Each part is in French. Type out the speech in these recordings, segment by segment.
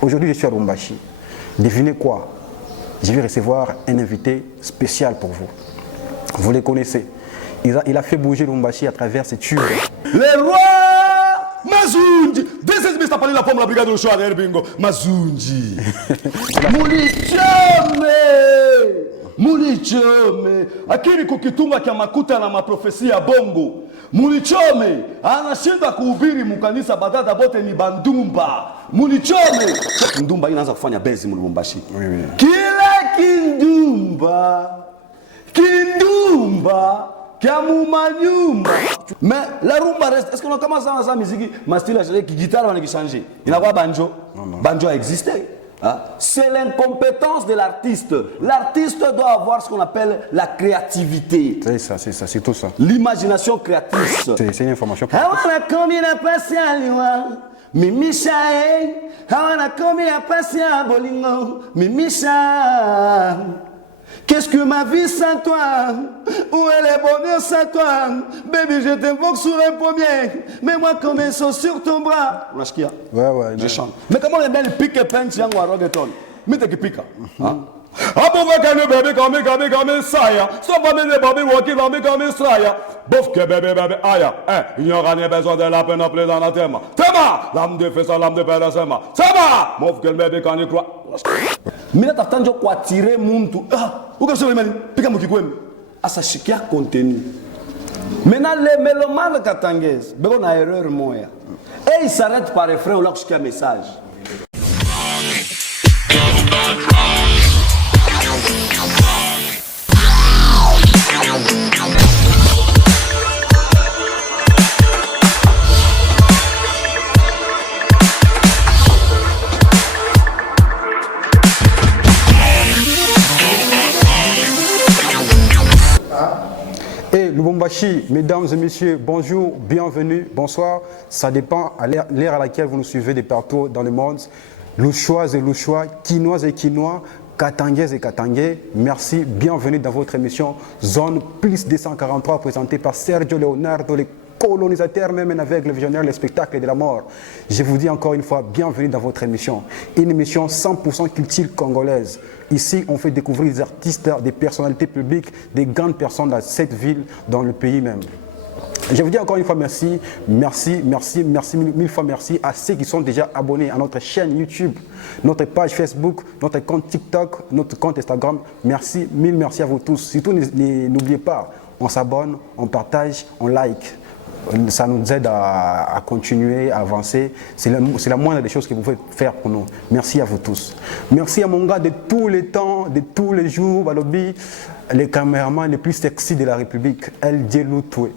Aujourd'hui, je suis à Lubumbashi. Devinez quoi? Je vais recevoir un invité spécial pour vous. Vous les connaissez. Il a fait bouger Lubumbashi à travers ses tubes. Le roi Mazunji. This is Mr. Palila from la brigade de choix de Bingo. Mazunji. Mulichome. Akili kukitunga kia makuta na maprofesia ya bongo. Mulichome. Anashinda kuhubiri mukanisa badada bote ni bandumba. Mulichome. Ndumba inaanza kufanya bezi Lubumbashi. Kila kindumba mais la rumba reste. Est-ce qu'on commence à musique ma style qui guitare on a changé. Il n'a pas banjo. Banjo a existé. C'est l'incompétence de l'artiste. L'artiste doit avoir ce qu'on appelle la créativité. C'est ça, c'est tout ça. L'imagination créatrice. C'est une information. Qu'est-ce que ma vie sans toi? Où est le bonheur sans toi? Baby, je t'invoque sur un pommier. Mets-moi comme un saut sur ton bras. Ouais. Je chante. Mais comment on le pique et peint si on a reggaeton? Mais t'es qui pique? Abubakar baby come saya. Stop me the baby walking come saya. Bof que bébé aya. Il n'y aura pas besoin de la peine à dans la thème. Tema, l'âme de feu ça l'âme de père sema. Tema, mof que bébé quand il croit. Mina tatanjo kwa tirer muntu. Où que c'est mali? Pika mukikwem. Asa shikia contenu. Maintenant les mélomanes katangaises, bego na erreur moya. Et il s'arrête par refrain ou là qu'il y a message. Lubumbashi, mesdames et messieurs, bonjour, bienvenue, bonsoir. Ça dépend à l'ère à laquelle vous nous suivez de partout dans le monde. Louchoises et Louchois, Quinoises et Quinois, Katangaises et Katangais, merci, bienvenue dans votre émission Zone Plus 243 présentée par Sergio Leonardo, le colonisateur même un aveugle visionnaire, le spectacle de la mort. Je vous dis encore une fois, bienvenue dans votre émission. Une émission 100% culture congolaise. Ici, on fait découvrir des artistes, des personnalités publiques, des grandes personnes dans cette ville, dans le pays même. Je vous dis encore une fois merci, mille fois merci à ceux qui sont déjà abonnés à notre chaîne YouTube, notre page Facebook, notre compte TikTok, notre compte Instagram. Merci, mille merci à vous tous. Surtout, n'oubliez pas, on s'abonne, on partage, on like. Ça nous aide à continuer, à avancer. C'est la moindre des choses que vous pouvez faire pour nous. Merci à vous tous. Merci à mon gars de tous les temps, de tous les jours, Balobi, les caméramans les plus sexy de la République, El Dielou Toué.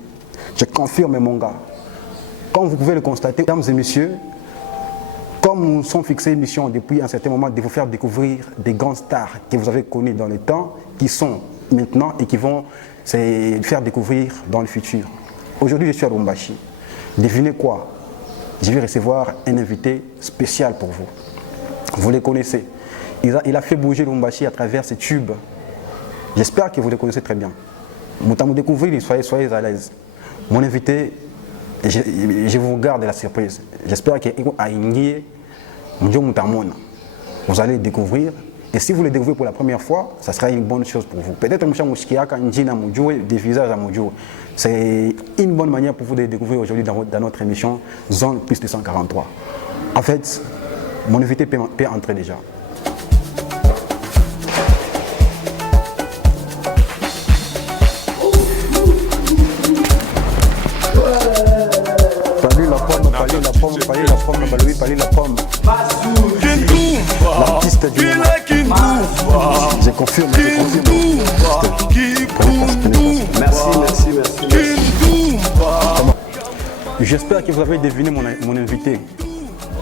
Je confirme mon gars. Comme vous pouvez le constater, mesdames et messieurs, comme nous sommes fixés une mission depuis un certain moment de vous faire découvrir des grandes stars que vous avez connues dans le temps, qui sont maintenant et qui vont se faire découvrir dans le futur. Aujourd'hui, je suis à Lubumbashi. Devinez quoi? Je vais recevoir un invité spécial pour vous. Vous les connaissez. Il a fait bouger Lubumbashi à travers ses tubes. J'espère que vous les connaissez très bien. Vous découvrir, soyez à l'aise. Mon invité, je vous garde la surprise. J'espère que vous allez le découvrir. Et si vous le découvrez pour la première fois, ça sera une bonne chose pour vous. Peut-être des visages à Moudjou. C'est une bonne manière pour vous de découvrir aujourd'hui dans notre émission Zone Plus 243. En fait, mon invité peut entrer déjà. Palais la pomme. L'artiste du moment. Je confirme. Merci. J'espère que vous avez deviné mon invité.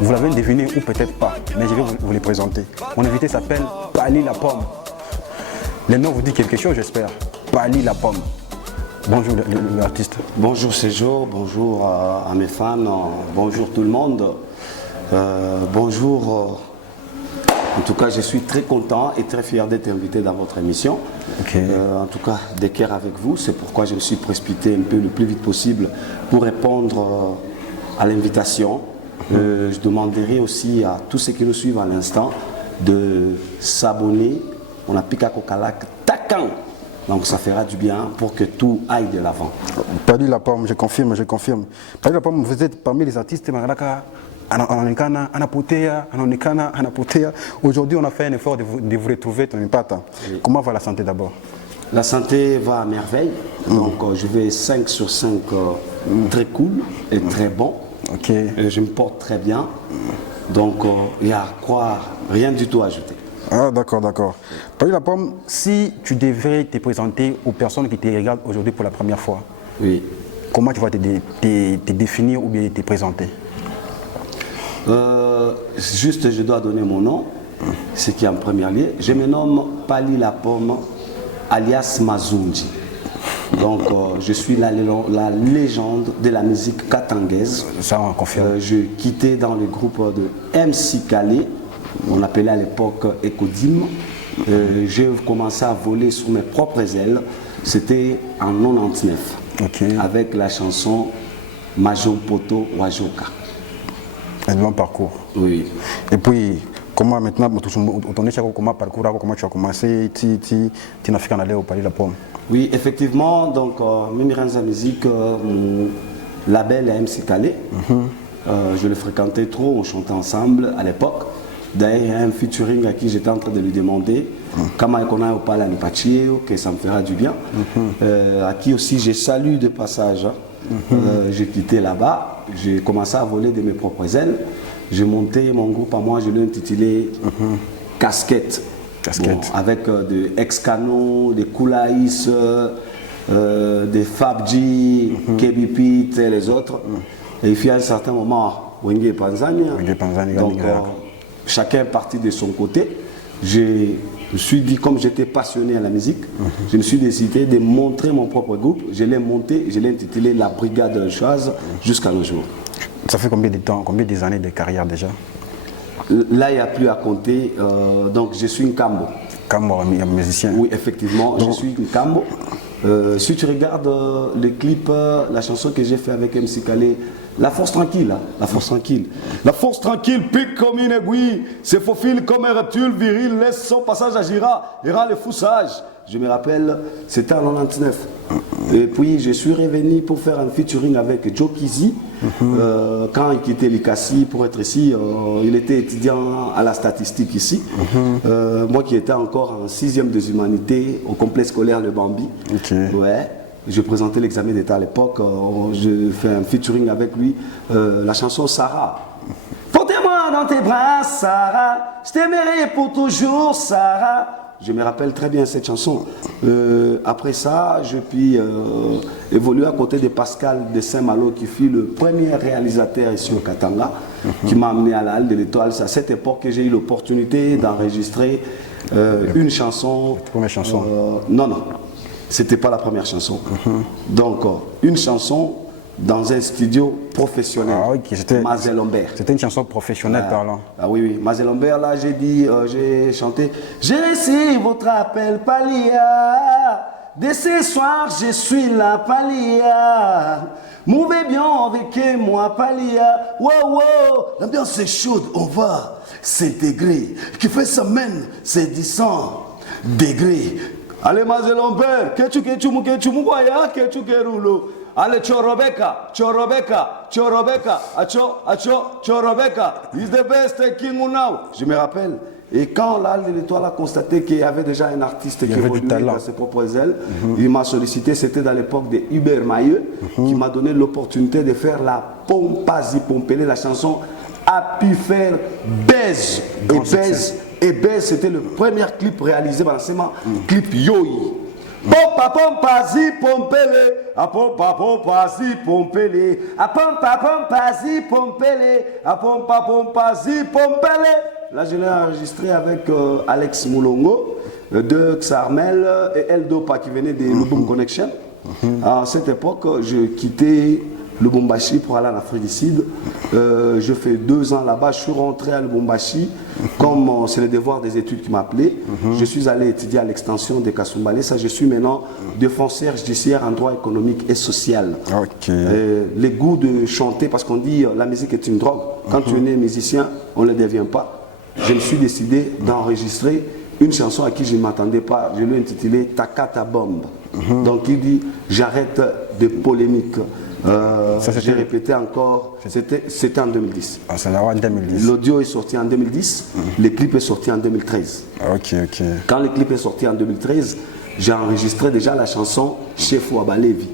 Vous l'avez deviné ou peut-être pas, mais je vais vous le présenter. Mon invité s'appelle Palais la pomme. Le nom vous dit quelque chose, j'espère. Palais la pomme. Bonjour l'artiste. Bonjour Séjour, bonjour à mes fans, bonjour tout le monde. Bonjour. En tout cas, je suis très content et très fier d'être invité dans votre émission. Okay. En tout cas, d'équerre avec vous. C'est pourquoi je me suis précipité un peu le plus vite possible pour répondre à l'invitation. Je demanderai aussi à tous ceux qui nous suivent à l'instant de s'abonner. On a Pika Kokalak Takan. Donc ça fera du bien pour que tout aille de l'avant. Pali La Pomme, je confirme. Pali La Pomme, vous êtes parmi les artistes Magalaka. Aujourd'hui, on a fait un effort de vous retrouver, Tony Pata. Oui. Comment va la santé d'abord? La santé va à merveille. Donc, je vais 5 sur 5 très cool et très bon. Okay. Je me porte très bien. Donc, il y a quoi, rien du tout à ajouter. Ah, d'accord. Pali La Pomme, si tu devrais te présenter aux personnes qui te regardent aujourd'hui pour la première fois, oui. Comment tu vas te définir ou bien te présenter? Juste, je dois donner mon nom, ce qui est en premier lieu. Je me nomme Pali La Pomme, alias Mazunji. Donc, je suis la légende de la musique katangaise. Ça, on confirme. Je quittais dans le groupe de MC Kale, on appelait à l'époque Ekodim. J'ai commencé à voler sous mes propres ailes. C'était en 99, okay. Avec la chanson Majo Poto Wajoka. Un long parcours. Oui. Et puis, comment maintenant, comment parcours, comment tu as commencé, tu n'as fait qu'en aller au Pali La Pomme? Oui, effectivement, donc, Mimiranza Musique, mon label à MC Kale, je le fréquentais trop, on chantait ensemble à l'époque. D'ailleurs, il y a un featuring à qui j'étais en train de lui demander, comment on a au Pali Anipachio, que ça me fera du bien, à qui aussi j'ai salué de passage. J'ai quitté là-bas, j'ai commencé à voler de mes propres ailes. J'ai monté mon groupe à moi, je l'ai intitulé Casquette. Bon, avec des ex-canons, des Koulaïs, des Fabji, KBP et les autres. Et puis à un certain moment, Wenge Panzania. Donc chacun est parti de son côté. Je me suis dit, comme j'étais passionné à la musique, je me suis décidé de montrer mon propre groupe. Je l'ai monté, je l'ai intitulé La Brigade Choise jusqu'à nos jours. Ça fait combien de temps, combien d'années de carrière déjà? Là, il n'y a plus à compter. Donc, je suis une Kambo. Kambo, un musicien? Oui, effectivement, donc, je suis une Kambo. Si tu regardes le clip, la chanson que j'ai fait avec MC Kale, La Force Tranquille, La Force Tranquille. La Force Tranquille pique comme une aiguille, se faufile comme un reptile viril, laisse son passage agira et rend le fou sage. Je me rappelle, c'était en 99. Et puis je suis revenu pour faire un featuring avec Joe Kizzy. Quand il quittait l'ICASI pour être ici, il était étudiant à la statistique ici. Moi qui étais encore en 6e des humanités au complexe scolaire Le Bambi. Okay. Ouais. Je présentais l'examen d'état à l'époque. Je fais un featuring avec lui. La chanson Sarah. Portez-moi dans tes bras, Sarah. Je t'aimerai pour toujours, Sarah. Je me rappelle très bien cette chanson. Après ça, je puis évoluer à côté de Pascal de Saint-Malo, qui fut le premier réalisateur ici au Katanga, qui m'a amené à la Halle de l'Étoile. C'est à cette époque que j'ai eu l'opportunité d'enregistrer une chanson. La première chanson? Non, c'était pas la première chanson. Donc, une chanson dans un studio professionnel. Ah oui, c'était Mazel Lambert. C'était une chanson professionnelle parlant. Ah oui, Mazel Lambert, là j'ai dit, j'ai chanté. J'ai reçu votre appel, Palia. Dès ce soir, je suis là, Palia. Mouvez bien avec moi, Palia. Wow, l'ambiance est chaude, on va s'intégrer. Qui fait semaine, c'est 10 degrés. Allez, Mazel Lambert, que tu mouaya, que tu roulo. Allez, Chorobeka, Chorobeka, is the best king now. Je me rappelle. Et quand l'Halle de l'Étoile a constaté qu'il y avait déjà un artiste qui évoluait dans ses propres ailes, il m'a sollicité. C'était dans l'époque de Hubert Mailleux qui m'a donné l'opportunité de faire la Pompasi Pompele. La chanson a pu faire baise et baise. C'était le premier clip réalisé par l'enseignement, clip Yoi. Pompa pompasi pompele, a pompa pompasi pompele, a pompa pompasi pompele, a pompa pompasi pompele. Là, je l'ai enregistré avec Alex Moulongo, de Xarmel et Eldopa qui venait de Lubum Connection. À cette époque, je quittais Lubumbashi pour aller en Afrique du Sud. Je fais 2 ans là-bas. Je suis rentré à Lubumbashi comme c'est le devoir des études qui m'appelait. Je suis allé étudier à l'extension de Kasumbalé. Ça, je suis maintenant défenseur judiciaire en droit économique et social. Les goûts de chanter, parce qu'on dit la musique est une drogue. Quand tu es né musicien, on ne le devient pas. Je me suis décidé d'enregistrer une chanson à qui je ne m'attendais pas. Je l'ai intitulée Takata Bombe. Donc il dit j'arrête de polémiques. J'ai répété encore, c'était en 2010. Ah, ça en 2010. L'audio est sorti en 2010, le clip est sorti en 2013. Quand le clip est sorti en 2013, j'ai enregistré déjà la chanson Chef Wabalevi.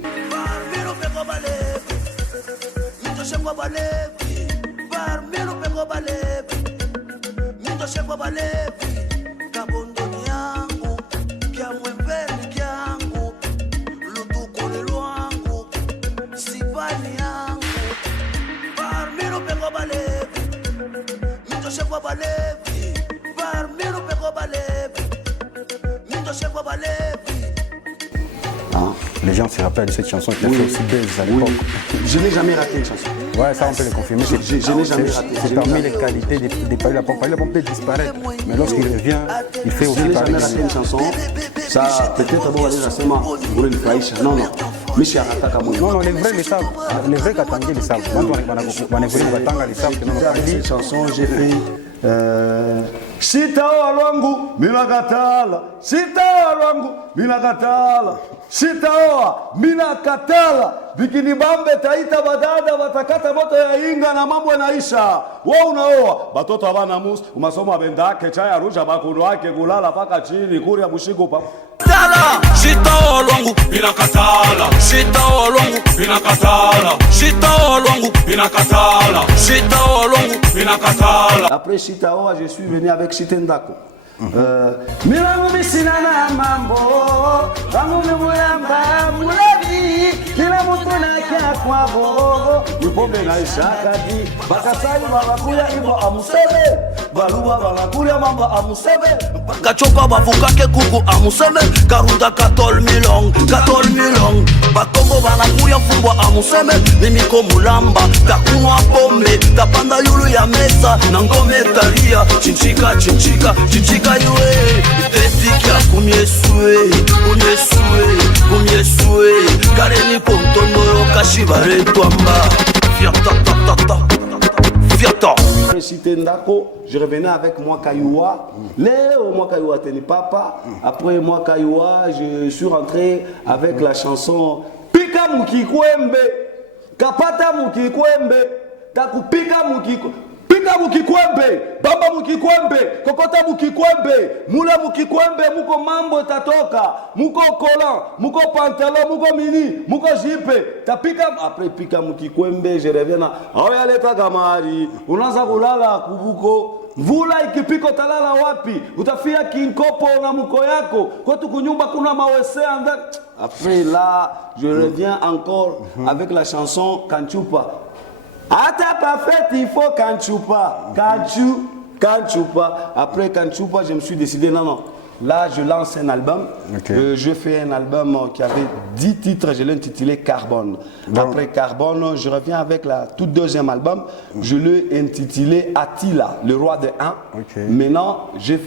Les gens se rappellent de cette chanson qui a fait aussi belle à l'époque. Je n'ai jamais raté une chanson. Ouais, ça on peut le confirmer. Je n'ai jamais raté. C'est parmi les qualités de Paris La Pompe. Paris La Pompe peut disparaître, mais lorsqu'il revient, il fait aussi Paris. Je n'ai jamais Paris. raté une chanson. Ça peut-être bon aller seulement pour le Faïcha. Non, non. Mais je Non, les vrais le savent. Les vrais Katangais le savent. Cette chanson, j'ai fait. Sita walwangu minakatala, sita walwangu minakatala, sita oa minakatala, vikinibambe taita badada watakata moto ya inga na mambo yanaisha. Wewe unaoa batoto abana musi umasoma bendake chaya rusha bakuru wake kulala paka chini kuria bushigo pa Tala, shita olwangu binakatala, shita olwangu binakatala, shita olwangu binakatala, shita olwangu binakatala. Après Chitaoa, je suis venu avec Chitendako. Milangu bisinana mambo, bangu muyamba mulabi, kila mtu na kia kwa bogo, upombe na ishakati, bakasali balakuya ibo amusebe, balua balakuya mamba amusebe. Kachoka bavukake kuku amusebe, karunda 14 milong, bakongo banakuya fumbwa amusebe, mimiko mulamba, takunwa pombe, tapanda yulu ya mesa, nangome talia, chinchika, chinchika, chinchika yue, itetika kumyesue, kareni kontono kashibare twamba, fiata. Après Chitendako, je revenais avec Mwakayua. Léo Mwakayua teni papa. Après Mwakayua, je suis rentré avec la chanson Pika Mukikwembe, Kapata Mukikwembe, Takupika Mukikwembe. Pika Mukikwembe, Bamba Mukikwembe, Kokota Mukikwembe, Mula Mukikwembe, muko mambo tatoka, muko kolan, muko pantalon, muko mini, muko jipe. Tapika après Pika Mukikwembe, je reviens na Oya leta kamari, unaanza kulala kubuko. Mvula ikipiko talala wapi? Utafia kinkopo na muko yako. Kwetu kunyumba kuna mawese anda. Après là, je reviens encore avec la chanson Kanchupa. Ata pas fait, il faut Kanchupa. Kanchupa. Après Kanchupa, je me suis décidé, non. Là, je lance un album. Je fais un album qui avait 10 titres, je l'ai intitulé Carbone. Après Carbone, je reviens avec la toute deuxième album. Je l'ai intitulé Attila, le roi de 1. Maintenant, j'ai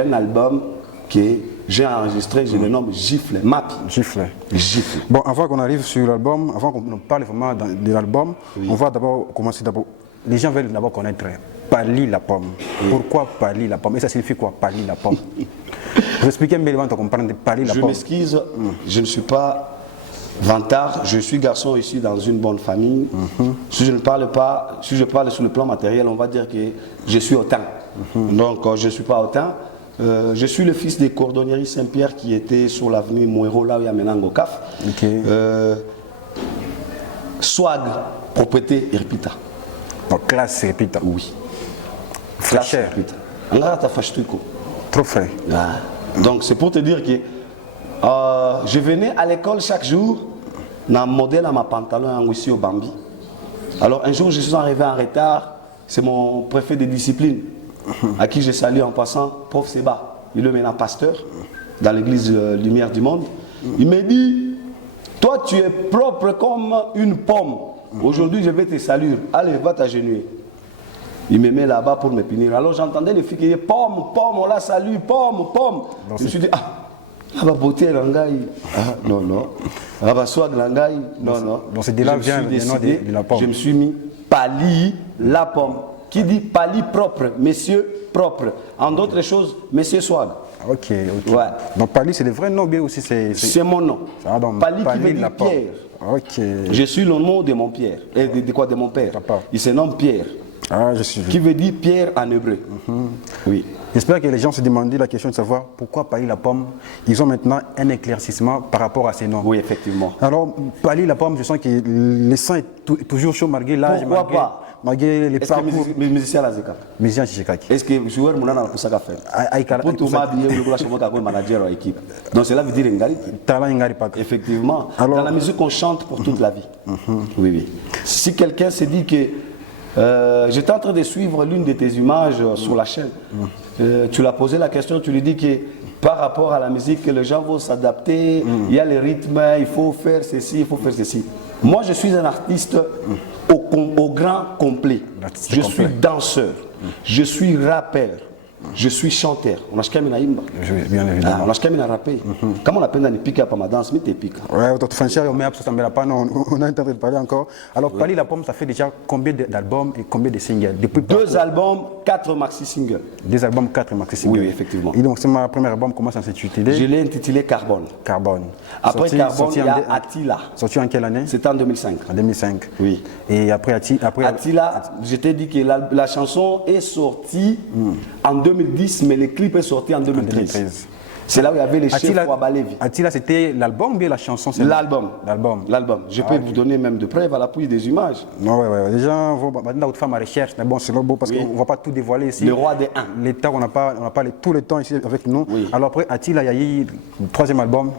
un album que j'ai enregistré, je le nomme Gifle, Mapi. Gifle. Bon, avant qu'on arrive sur l'album, avant qu'on parle vraiment de l'album, on va d'abord commencer d'abord. Les gens veulent d'abord connaître Paris La Pompe. Pourquoi Paris La Pompe? Et ça signifie quoi, Paris La Pompe? Vous expliquez un peu avant de comprendre Paris La Pompe. Je m'excuse, je ne suis pas vantard, je suis garçon ici dans une bonne famille. Si je ne parle pas, si je parle sur le plan matériel, on va dire que je suis hautain. Donc je ne suis pas hautain. Je suis le fils des cordonneries Saint-Pierre qui était sur l'avenue Mouero, là où il y a maintenant Ngokaf. Swag, propriété Irpita. Donc classe Irpita. Oui. Fraîcheur. Trop frais. Donc c'est pour te dire que je venais à l'école chaque jour, dans un modèle à ma pantalon ici au Bambi. Alors un jour je suis arrivé en retard, c'est mon préfet de discipline, à qui je salue en passant, prof Seba. Il est maintenant pasteur dans l'église Lumière du Monde. Il me dit, Toi, tu es propre comme une pomme. Aujourd'hui, je vais te saluer. Allez, va t'agenouiller. Il me met là-bas pour me punir. Alors j'entendais les filles qui disaient pomme, pomme, on la salue, pomme, pomme. Je me suis dit, ah bah beauté langai. Non, non. Ah bah swag langai. Non, non. Donc c'est de là vient le nom de la pomme. Je me suis mis Pali la pomme. Qui dit Pali propre, monsieur propre. En d'autres choses, monsieur swag. Ok, ok. Ouais. Donc Pali, c'est le vrai nom, bien aussi c'est mon nom. Ah, donc, Pali qui veut la dire pomme. Pierre. Ok. Je suis le nom de mon Pierre. Et de quoi? De mon père. Papa. Il se nomme Pierre. Ah, je suis. Qui veut dire Pierre en hébreu. Oui. J'espère que les gens se demandaient la question de savoir pourquoi Pali la pomme. Ils ont maintenant un éclaircissement par rapport à ces noms. Oui, effectivement. Alors, Pali la pomme, je sens que le sang est toujours chaud malgré l'âge, malgré les Est-ce que parcours. les musiciens la zeka? Musicien Chichikaki. Est-ce que le joueur mouna na poussa ka faire? Pour tout m'habiller ou le comme manager de l'équipe. Donc cela veut dire ngari. Talent ngari pak. Effectivement. Alors, dans la musique, on chante pour toute la vie. Oui, oui. Si quelqu'un se dit que j'étais en train de suivre l'une de tes images sur la chaîne, tu l'as posé la question, tu lui dis que par rapport à la musique, les gens vont s'adapter, il y a les rythmes, il faut faire ceci, il faut faire ceci. Moi, je suis un artiste au grand complet. Je suis danseur, je suis rappeur, je suis chanteur. On a chacun naïmba. Bien évidemment. On a chacun rappé. Comment on appelle dans les piques à ma danse, mais t'es piques. Ouais, votre franchise, on met absolument pas. On a en train de parler encore. Alors, Pali la pomme, ça fait déjà combien d'albums et combien de singles? Depuis 2 albums, 4 maxi-singles. 2 albums, 4 maxi-singles. Oui, effectivement. Et donc, c'est ma premier album, comment ça s'intitulait? Je l'ai intitulé Carbone. Carbone. Après Carbone, il y a Attila. Sorti en quelle année? C'était en 2005. En 2005. Oui. Et après Attila, je t'ai dit que la chanson est sortie en 2010, mais le clip est sorti en 2013. C'est là où il y avait les chefs Wabalevi. Attila, c'était l'album ou bien la chanson? L'album. L'album. Je peux vous donner même de preuves à l'appui des images. Non, ouais. Les gens vont maintenant faire ma recherche, mais bon, c'est beau parce qu'on ne va pas tout dévoiler ici. Le roi des 1. L'État, on n'a pas tout le temps ici avec nous. Oui. Alors après, Attila, il y a eu le 3e album.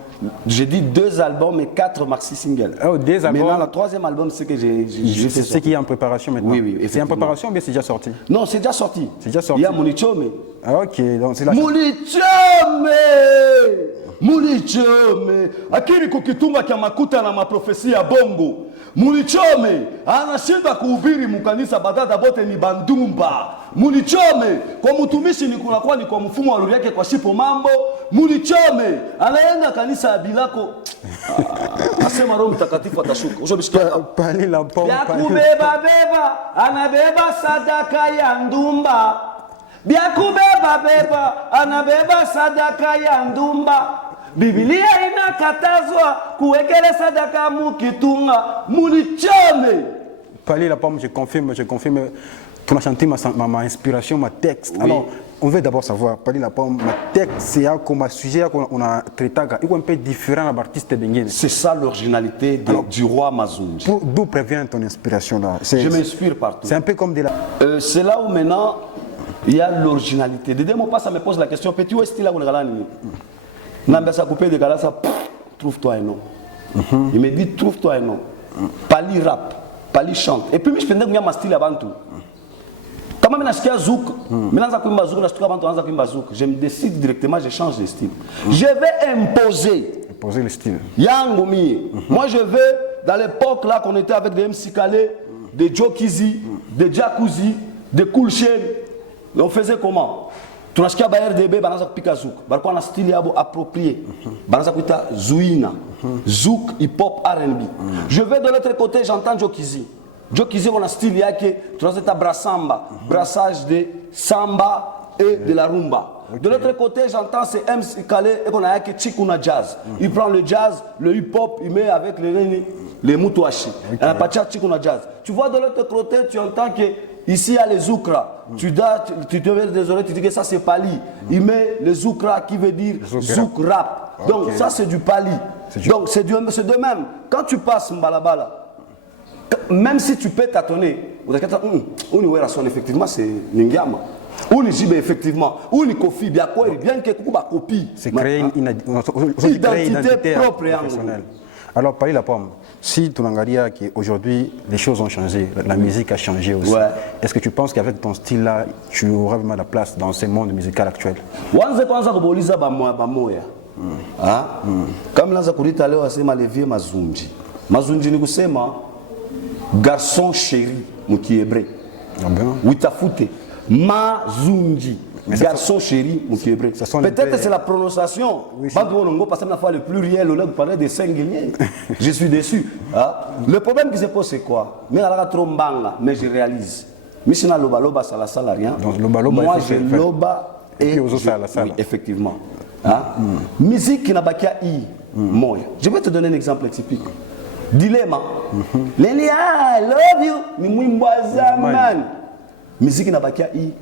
J'ai dit 2 albums et 4 maxi-singles. Oh, 2 albums. Maintenant, le 3e album, c'est que j'ai fait. C'est qui est en préparation maintenant? Oui, c'est en préparation ou bien c'est déjà sorti? Non, c'est déjà sorti. C'est déjà sorti. Il y a Munichome. Ah, ok, donc c'est la Mulichome akili kukitunga kya makuta na maprofesi ya bongo. Mulichome anashinda kuhubiri mukanisa badada bote ni bandumba. Mulichome kwa mtumishi ni kunakuwa ni kwa mfumo wa lori yake kwa shipo mambo. Mulichome anaenda kanisa ya Bilako. Asema Roho Mtakatifu atashuka. Ushabishikia Pali la pomme. Ya kubeba anabeba sadaka ya ndumba. Bia kubeba anabeba sadaka ya ndumba. Biblia inakatazwa kuwekele sadaka mukitunga. Mulichome. Pali la pomme, je confirme. Tu as chanté ma inspiration, ma texte. Oui. Alors, on veut d'abord savoir, Pali la pomme, ma texte, c'est comme un sujet qu'on a traité, il est un peu différent de l'artiste Benguine. C'est ça l'originalité du roi Mazunji. D'où provient ton inspiration là? Je m'inspire partout. C'est un peu comme de la... c'est là où maintenant il y a l'originalité. Dès mon pas, ça me pose la question, petit où est-ce qu'il a une Nambesa coupé de Galasa, trouve-toi un nom. Il me dit, trouve-toi un nom. Pali rap, Pali chante. Et puis, je fais un style avant tout. Quand même, je me décide directement, je change de style. Je vais imposer le style. Yangoumi. Moi, je vais, dans l'époque là qu'on était avec des MC Kale, des Joe Kizi, des Jacuzzi, des Cool Chain, on faisait comment? Tunasikia ba RDB banaanza kupika zouk. Balikuwa na style yabo approprié. Banaanza kuita Zouina. Zouk hip hop R&B. Je vais de l'autre côté, j'entends Joe Kizi. Joe Kizi on a style yake, tunasema brassamba, brassage de samba et de la rumba. Okay. De l'autre côté, j'entends c'est MC Kale et qu'on a yake Chikuna jazz. Il prend le jazz, le hip hop, il met avec les moutouachi. Okay. Un pacha Chikuna jazz. Tu vois de l'autre côté, tu entends que ici il y a les zoukra. Tu te mets des oreilles, tu dis que ça c'est Pali. Il met les zoukra qui veut dire zouk rap. Okay. Donc ça c'est du Pali. Donc c'est de même. Quand tu passes Mbalabala, même si tu peux tâtonner, effectivement c'est Ningiama. Ou ni Jibe effectivement, ou ni Kofi, bien que Kuba copie. C'est créer une identité propre et professionnelle. Alors, Pali la pomme, si tu n'engages qu'aujourd'hui les choses ont changé, la musique a changé aussi, est-ce que tu penses qu'avec ton style-là, tu auras vraiment la place dans ce monde musical actuel? Quand Kama naanza kulita leo asema Levier Mazunji. Mazunji ni kusema garçon chéri mukiebre. Uitafute Mazunji. Garçon chéri mukiebre. Peut-être c'est la prononciation. Parce que le pluriel au lieu de parler de singulier. Je suis déçu. Le problème qui se pose c'est quoi? Mais la trombanga, mais je réalise. Mais si on a loba ça la salle rien. Moi j'ai loba et oui, effectivement. Musique qui n'a pas qu'à y. Je vais te donner un exemple typique. Dilemma. Lélia, I love you. Mais moi, man. Musique qui n'a pas qu'à y.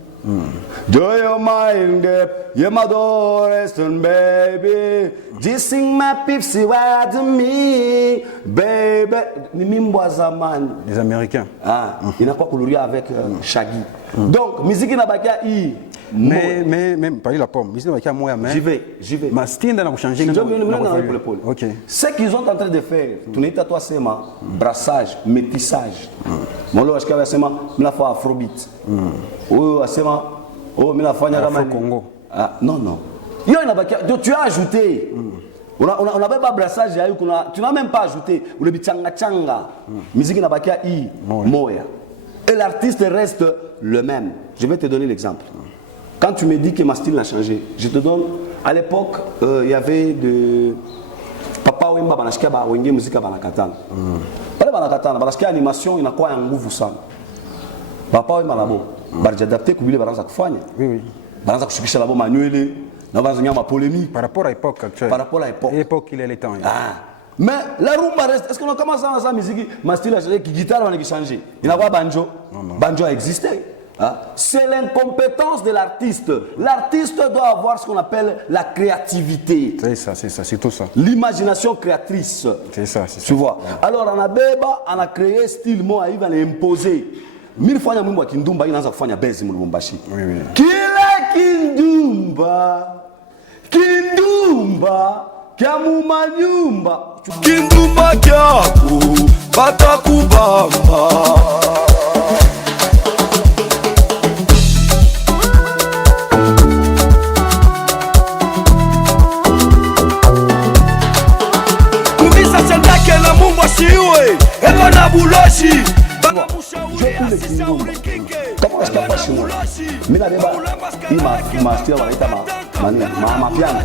Do your mind, you're my adoration, baby. Just sing my pipsy word to me, baby. Man. Les Américains. Il n'a pas coloré avec Shaggy. Donc, musique qui n'a pas qu'à y. Mais pas la pomme. J'y vais. Ma style dans la changer. Ok. Ce qu'ils sont en train de faire, tu n'es pas toi seulement brassage, métissage. Moi là, je vais faire la fois Afrobeat. Oh, seulement oh, mais la fois Congo. Non. Tu as ajouté. On n'a même pas brassage, tu n'as même pas ajouté. On a dit tchanga. Musique n'a pas qu'à y. Moya. Et l'artiste reste le même. Je vais te donner l'exemple. Quand tu me dis que ma style a changé, je te donne. À l'époque, il y avait de Papa Wemba Banashka Wenge musique à Banakatan. Parce qu'il y a animation, il y a quoi un goût ça. Papa Wemba Labo. J'ai adapté Koubile Baranza Koufagne. Oui. Baranza Kouchikisha Labo Manuel. Nous avons ma polémique. Par rapport à l'époque actuelle. Par rapport à l'époque. L'époque, il est le temps. Mais la rumba reste. Est-ce qu'on a commencé à sa musique? Ma style a changé, qui guitare on a changé. Il y a quoi banjo? Banjo a existé. C'est l'incompétence de l'artiste. L'artiste doit avoir ce qu'on appelle la créativité. C'est tout ça. L'imagination créatrice. C'est ça. Tu vois. Alors, on a créé style, moi, il va l'imposer. Mille fois, il y a un Kindumba, il y a un Fanya Bezi, Moulumbashi. Oui. Kila Kindumba, Kiamuma Nyumba. Kindumba Kiaku, Batakubamba. Comment est-ce qu'il n'y a pas chez moi? Mais là, il m'a acheté ma piano.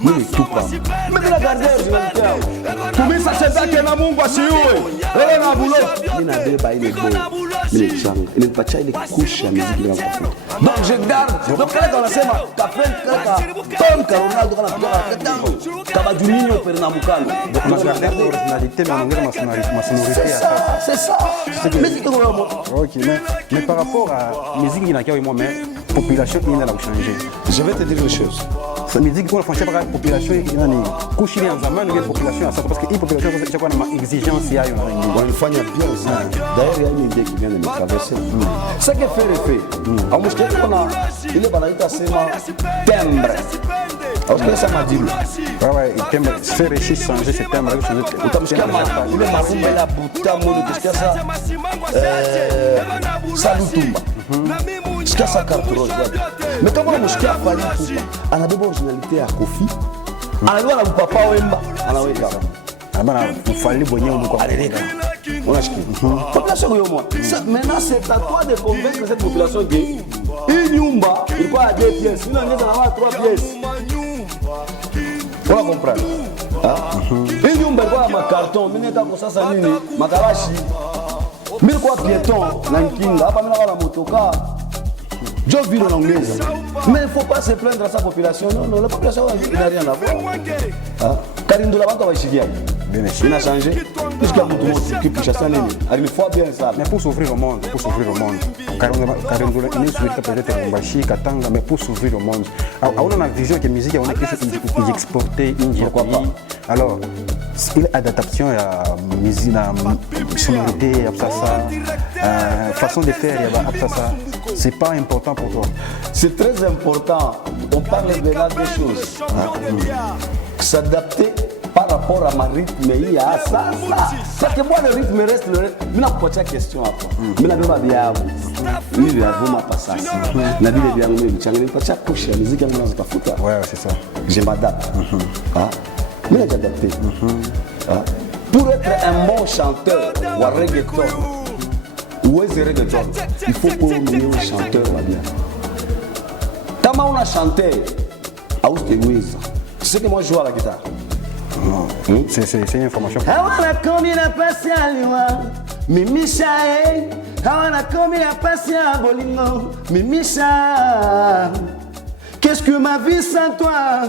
Mais il tout pas. Mais la gardeur, je vais le faire. Pour moi, ça c'est ça que la mumba chez eux. Elle a boulot. Mais la débat, il est beau. Mais il est charmé. Il est pas tcha, il est couché à musique. Donc je garde. Donc quand on a fait ma café, comme Ronaldo, on a fait un Kabadjouninho, Pernambucano. Donc on a gardé l'originalité, mais on a gardé ma sonorité. C'est ça. Mais c'est comment on ok, mais par rapport à la musique qui n'a qu'à moi-même, la population qui n'a pas changé. Je vais te dire une chose. La musique qu'on a fait par la population qui n'a pas couché en zaman, la population parce que la population c'est quoi une exigence il y a une. On le fait bien aussi. D'ailleurs, il y a une idée qui vient de me traverser. Ce qui fait effet. En mouche qu'on a, il est banal à timbre. Alors que ça m'a dit. Ouais, il timbre, c'est réussi changer ce timbre. Il est marron, mais la bouta mono que ça. Salutumba. Ce qu'il y a sa carte rose. Mais comment on a fallu on a des originalités à Kofi. On a vu papa Wemba. On a vu il fallait bonner au corps. On a acheté. Population de moi. Maintenant, c'est à toi de convaincre cette population que une yumba, il faut à 2 pièces. Sinon, il y a 3 pièces. On va comprendre. Une yumba, il faut à ma carton. Il y a ça, ça nini. Ma kalashi. Mais quoi piéton, nankinga. Après, il y a la motoka. Je vis en anglais. Mais il ne faut pas se plaindre à sa population. Non, la population n'a rien à voir. Karim de la Banta va chier. Il a changé. Puisqu'il y a beaucoup de monde qui peut chasser l'ennemi. Il faut bien ça. Mais pour s'ouvrir au monde, Karim de la Banta peut-être Mbashi, Katanga, mais pour s'ouvrir au monde. On a une vision que la musique, on a quelque chose qui exporter pourquoi pas. Alors, il y a adaptation à la musique, à la sonorité, à façon de faire, à ça. C'est pas important pour toi. C'est très important. On parle de là des choses. S'adapter par rapport à ma rythme, il y a ça. Parce que moi, le rythme reste le rythme. Je n'ai pas de question à toi. Je n'ai pas de bien. Je n'ai pas de passage. Je n'ai pas de bien. Je n'ai pas de couche. La musique, je n'ai pas de ouais, c'est ça. Je m'adapte. Mais j'ai adapté. Hein? Pour être un bon chanteur ou un reggaeton, ou un reggaeton, il faut qu'on ait un chanteur bien. Comment on a chanté à Oustéouiz? Tu sais que moi je joue à la guitare. Non, c'est une information. Hawana komi na pasi aliwa, mimisha eh. Hawana komi na pasi à bolingo, mimisha. Qu'est-ce que ma vie sans toi?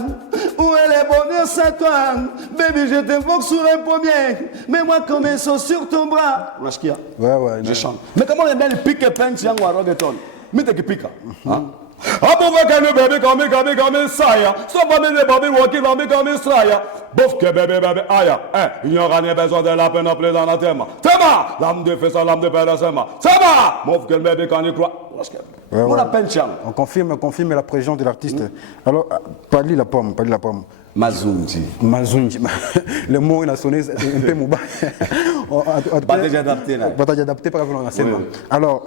Où est le bonheur sans toi? Baby, je t'invoque sur un pommier. Mets-moi comme un saut sur ton bras. Ouais. Je chante. Mais comment on aime le pique et pinch yango à reggaeton? Mais t'es qui pique? Above kanu baby kame saya. Stop me baby walking kame saya. Bof que baby aya. Il n'y aura rien besoin de la peine appelée dans la thème. Tema, l'âme de fils, l'âme de père sema. Tema, mof que baby quand il croit. On a peine chang. On confirme la présence de l'artiste. Alors, Pali la pomme. Mazunji. Le mot il a sonné un peu mouba. Pas déjà adapté là. Pas déjà adapté par rapport à la Alors,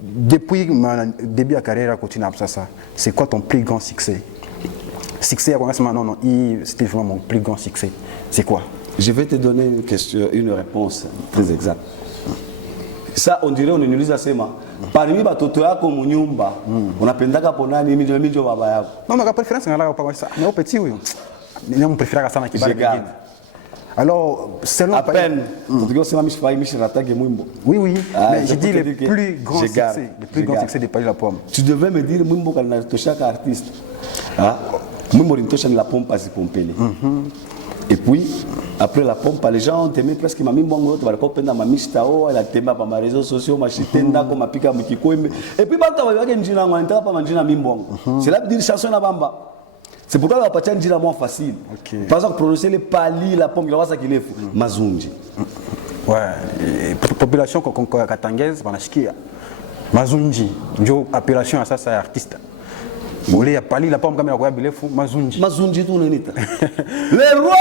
depuis ma début de carrière, continue à ça. C'est quoi ton plus grand succès? Succès, non, c'était vraiment mon plus grand succès. C'est quoi? Je vais te donner une réponse très exacte. Ça, on dirait on utilise ça seulement. Parmi les batoto yako munyumba, on apendaka ponani mijo baba yako. Non, ma préférence c'est là pas ça. Mais au petit oui. Mon préféré ça na kibali. Alors, selon à peine, en tout cas, c'est ma ratage Mwimbo. Oui, mais j'ai dit le plus grand succès de Pali la pomme. Tu devais me dire Mwimbo quand on a touché chaque artiste. Mwimbo il touche la pomme pas si pompeli. Et puis, après la pompe, les gens ont aimé presque ma mimbongo, tu vas comprendre ma mistao, elle a aimé par mes réseaux sociaux, ma chitenda, comme ma pika mukikoime. Et puis, tu vas voir que njina ngwanta pas manjina mimbongo. C'est là que dire chanson na bamba. C'est pourquoi la partie njina moins facile. Par exemple, prononcer les pali, la pompe, il va ça qu'il est mazunji. Ouais, population katangaise, banashkia. Mazunji, jo appellation à ça, c'est artiste. Bolé a pali la pomme comme la bilé fou Mazunji. Mazunji tout nenita. Le roi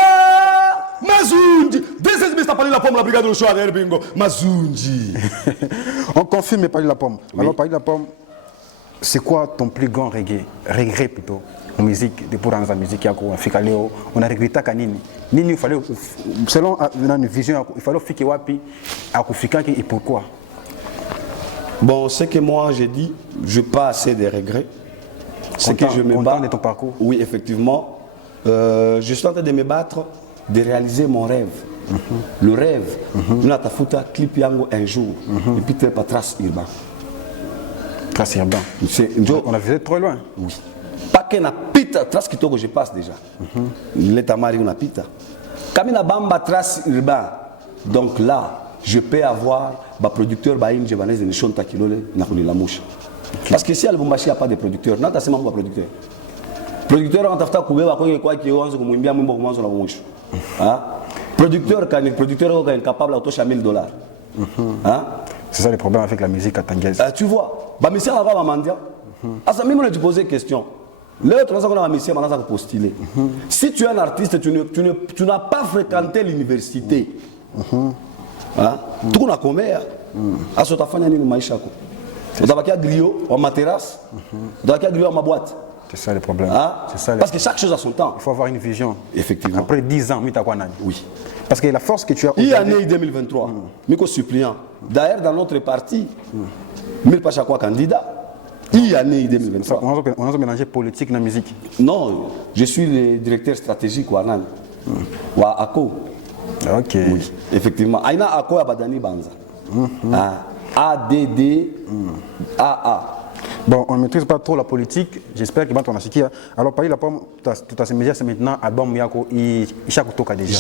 Mazunji. This is Mr. Pali la pomme la brigade de choix de bingo. Mazunji. On confirme Pali la pomme. Alors Pali la pomme, c'est quoi ton plus grand regret plutôt en musique de pour dans la musique yako Afrika leo on a regretté kanini. Nini il fallait selon une vision il fallait fiker wapi akufika et pourquoi? Bon, ce que moi j'ai dit, je pas assez de regrets. C'est que je me bats de ton parcours. Oui, effectivement. Je suis en train de me battre, de réaliser mon rêve. Le rêve, nous avons fait un clip yango un jour. Et puis tu n'as pas trace urbain. Trace urbain. On a visité trop loin. Oui. Pas que na pita trace qui que je passe déjà. L'état mari on a pita. Comme na bamba trace urbain. Donc là, je peux avoir ba producteur ba inje banese ni shonta kilole na kuni la mouche. Parce que si à Lubumbashi il n'y a pas de producteur, non, c'est même pas producteur. Producteur, on a fait quoi qui est on se combien de moments sur la mouche. Producteur, quand le producteur est incapable de toucher $1000. C'est ça le problème avec la musique katangaise. Tu vois, bah monsieur on va mandia. À ça même on te poser question. L'autre on a monsieur on a postuler. Si tu es un artiste, tu n'as pas fréquenté l'université. Tout on a combien? À ce tafanya ni maisha ko. On doit avoir griot, on ma terrasse, on doit avoir griot, on ma boîte. C'est ça le problème. Parce que chaque chose a son temps. Il faut avoir une vision. Effectivement. Après 10 ans, tu as quoi? Oui. Parce que la force que tu as. Il y a année 2023, Miko suppliant. D'ailleurs, dans notre parti, Mille pas chaque candidat. Il y a année 2023. On a mélangé politique et la musique. Non, je suis le directeur stratégique Warnan. Wa Ako. Ok. Oui, effectivement. Aina Ako Abadani Banza. ADD AA. Bon, on ne maîtrise pas trop la politique. J'espère qu'il va t'en acheter. Alors, Pali la pomme, tout à ces médias, c'est maintenant album Yako et chaque toka déjà.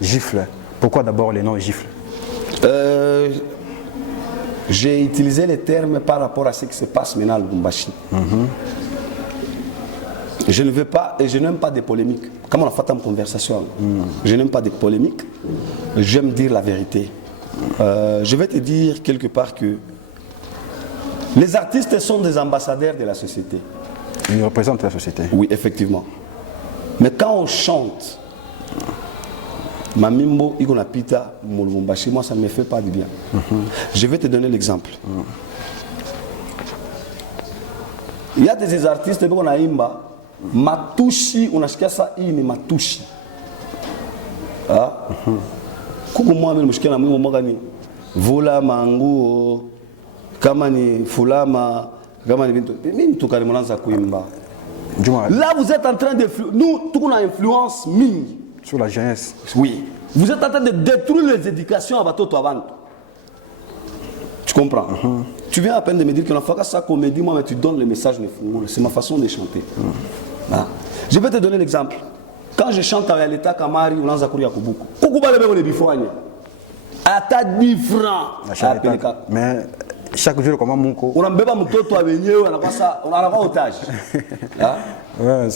Gifle. Pourquoi d'abord les noms Gifle? J'ai utilisé les termes par rapport à ce qui se passe maintenant à Lubumbashi. Je ne veux pas et je n'aime pas de polémiques. Comme on a fait une conversation, je n'aime pas de polémiques. J'aime dire la vérité. Je vais te dire quelque part que les artistes sont des ambassadeurs de la société. Ils représentent la société. Oui, effectivement. Mais quand on chante, Mamimbo, Igona Pita, Molumbashi, moi ça ne me fait pas du bien. Je vais te donner l'exemple. Il y a des artistes qui ont Imba, Matushi, on a ça, il Matushi. Kuku moi mshike na mwimbo mwaka ni vula manguo kama ni fulama kama ni bintu mimi tukali mwanza kuimba. Là vous êtes en train de nous tout on a influence mingi sur la jeunesse. Oui. Vous êtes en train de détruire les éducations à batoto avant. Tu comprends? Tu viens à peine de me dire que l'enfant ça comédie moi mais tu donnes le message de fou. C'est ma façon de chanter. Je vais te donner l'exemple. Quand je chante avec l'état Kamari ou Lanza Kuria Kubuku. Kuku ba le bifoanye. Ata 10 francs. Mais chaque jour comment mon co. On a mbeba mtoto abenyewe anakuwa ça, on a otage.